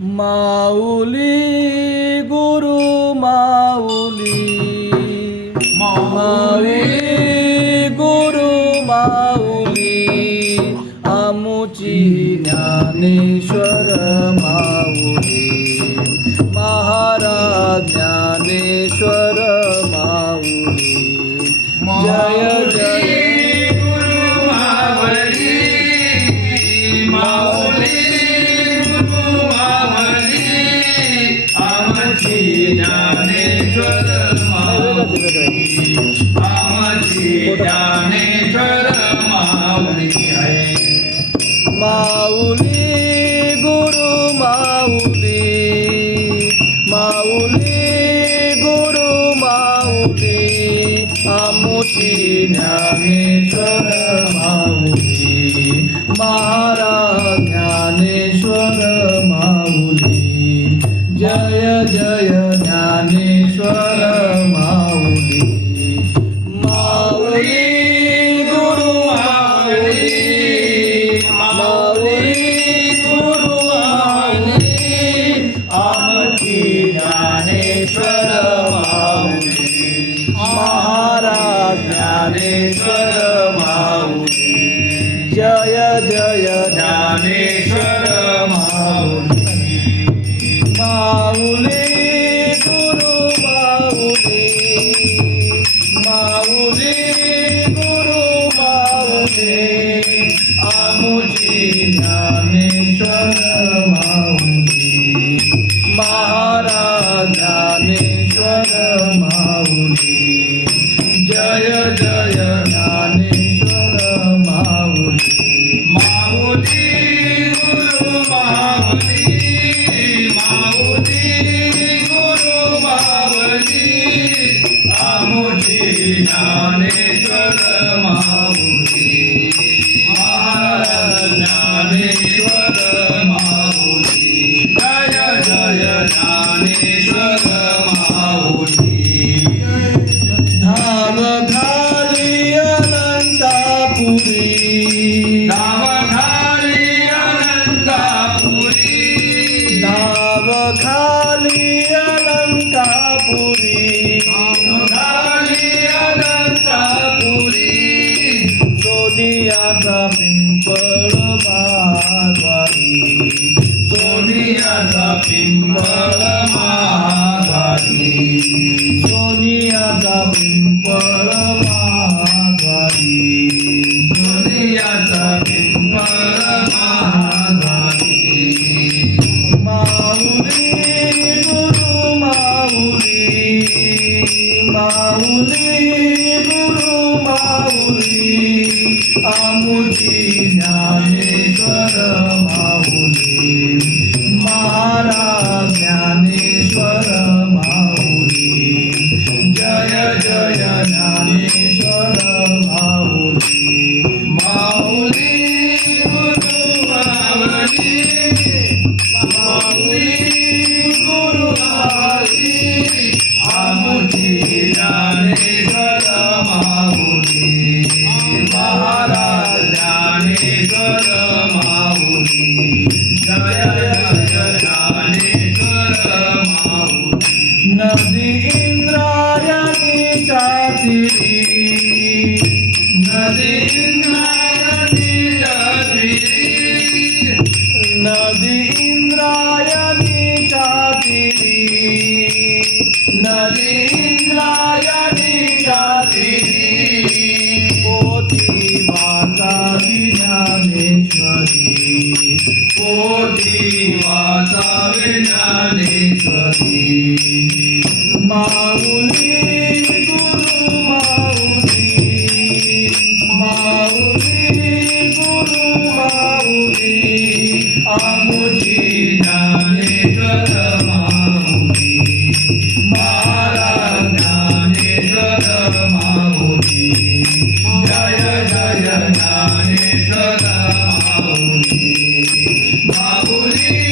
মাউলি গুরু মাউলি। মাউলি গুরু মাউলি আমুচি জ্ঞানেশ্বর মাউলি। माऊली गुरु माऊली माऊली गुरु माऊली आमुची ज्ञानेश्वर माऊली महाराज ज्ञानेश्वर माऊली माऊली गुरु माऊली माऊली गुरु माऊली आमुची ज्ञानेश्वर माऊली महाराज ज्ञानेश्वर माऊली जय जय ज्ञानेश्वर धाम खाली अनंतापुरी। नाव सोनियाचा पिंपळ महागारी सोनियाचा पिंपळ माद्वारी सोनियाचा पिंपळ महागारी माऊली गुरु माऊली माऊली गुरु माऊली आमुची ज्ञानेश्वर माऊली नदी इंद्रायणी चातिरी नदी नदीच्या तीरी नदी इंद्रायणी चातिरी नदी इंद्रायणीच्या तीरी ज्ञानेश्वरी पोथी वाचावे ज्ञानेश्वरी माऊली गुरु माऊली माऊली गुरु माऊली आमुची ज्ञानेश्वर माऊली महाराज ज्ञानेश्वर माऊली जय जय ज्ञानेश्वर माऊली माऊली Por